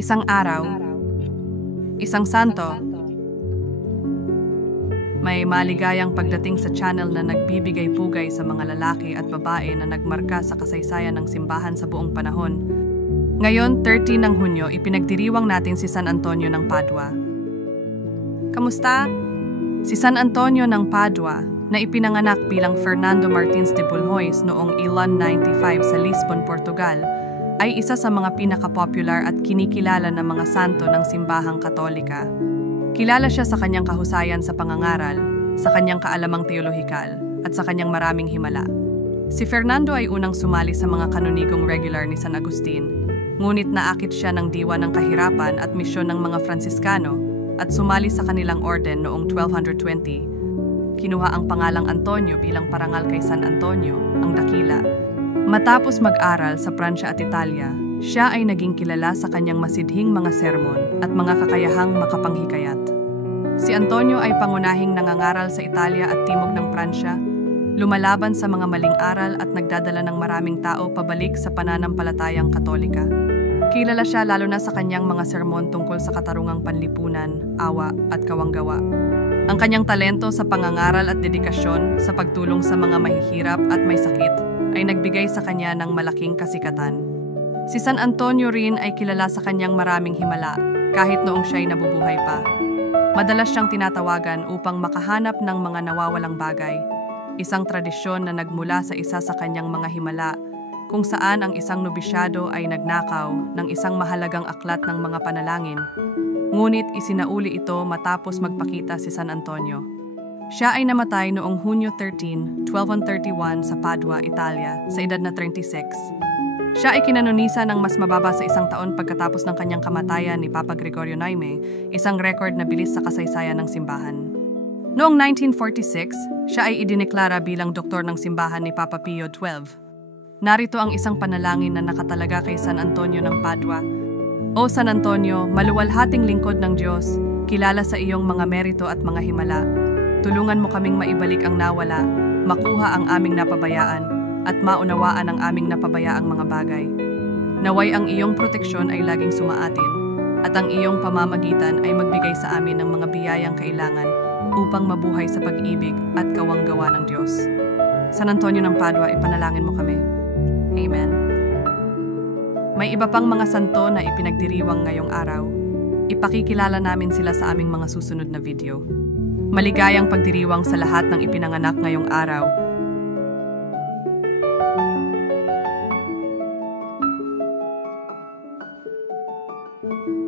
Isang araw, isang santo, may maligayang pagdating sa channel na nagbibigay pugay sa mga lalaki at babae na nagmarka sa kasaysayan ng simbahan sa buong panahon. Ngayon, 30 ng Hunyo, ipinagdiriwang natin si San Antonio ng Padua. Kamusta? Si San Antonio ng Padua, na ipinanganak bilang Fernando Martins de Bulhois noong 1195 sa Lisbon, Portugal, ay isa sa mga pinaka-popular at kinikilala na mga santo ng simbahang Katolika. Kilala siya sa kanyang kahusayan sa pangangaral, sa kanyang kaalamang teolohikal, at sa kanyang maraming himala. Si Fernando ay unang sumali sa mga kanonigong regular ni San Agustin, ngunit naakit siya ng diwa ng kahirapan at misyon ng mga Fransiskano at sumali sa kanilang orden noong 1220. Kinuha ang pangalang Antonio bilang parangal kay San Antonio, ang dakila. Matapos mag-aral sa Pransya at Italia, siya ay naging kilala sa kanyang masidhing mga sermon at mga kakayahang makapanghikayat. Si Antonio ay pangunahing nangangaral sa Italia at timog ng Pransya, lumalaban sa mga maling aral at nagdadala ng maraming tao pabalik sa pananampalatayang Katolika. Kilala siya lalo na sa kanyang mga sermon tungkol sa katarungang panlipunan, awa at kawanggawa. Ang kanyang talento sa pangangaral at dedikasyon sa pagtulong sa mga mahihirap at may sakit ay nagbigay sa kanya ng malaking kasikatan. Si San Antonio rin ay kilala sa kanyang maraming himala kahit noong siya'y nabubuhay pa. Madalas siyang tinatawagan upang makahanap ng mga nawawalang bagay, isang tradisyon na nagmula sa isa sa kanyang mga himala kung saan ang isang nobisyado ay nagnakaw ng isang mahalagang aklat ng mga panalangin. Ngunit isinauli ito matapos magpakita si San Antonio. Siya ay namatay noong Hunyo 13, 1231 sa Padua, Italia, sa edad na 36. Siya ay kinanonisa ng mas mababa sa isang taon pagkatapos ng kanyang kamatayan ni Papa Gregorio IX, isang record na bilis sa kasaysayan ng simbahan. Noong 1946, siya ay idineklara bilang doktor ng simbahan ni Papa Pio XII. Narito ang isang panalangin na nakatalaga kay San Antonio ng Padua. O San Antonio, maluwalhating lingkod ng Diyos, kilala sa iyong mga merito at mga himala. Tulungan mo kaming maibalik ang nawala, makuha ang aming napabayaan, at maunawaan ang aming napabayaang mga bagay. Naway ang iyong proteksyon ay laging sumaatin, at ang iyong pamamagitan ay magbigay sa amin ng mga biyayang kailangan upang mabuhay sa pag-ibig at kawanggawa ng Diyos. San Antonio ng Padua, ipanalangin mo kami. Amen. May iba pang mga santo na ipinagdiriwang ngayong araw. Ipakikilala namin sila sa aming mga susunod na video. Maligayang pagdiriwang sa lahat ng ipinanganak ngayong araw. Thank you.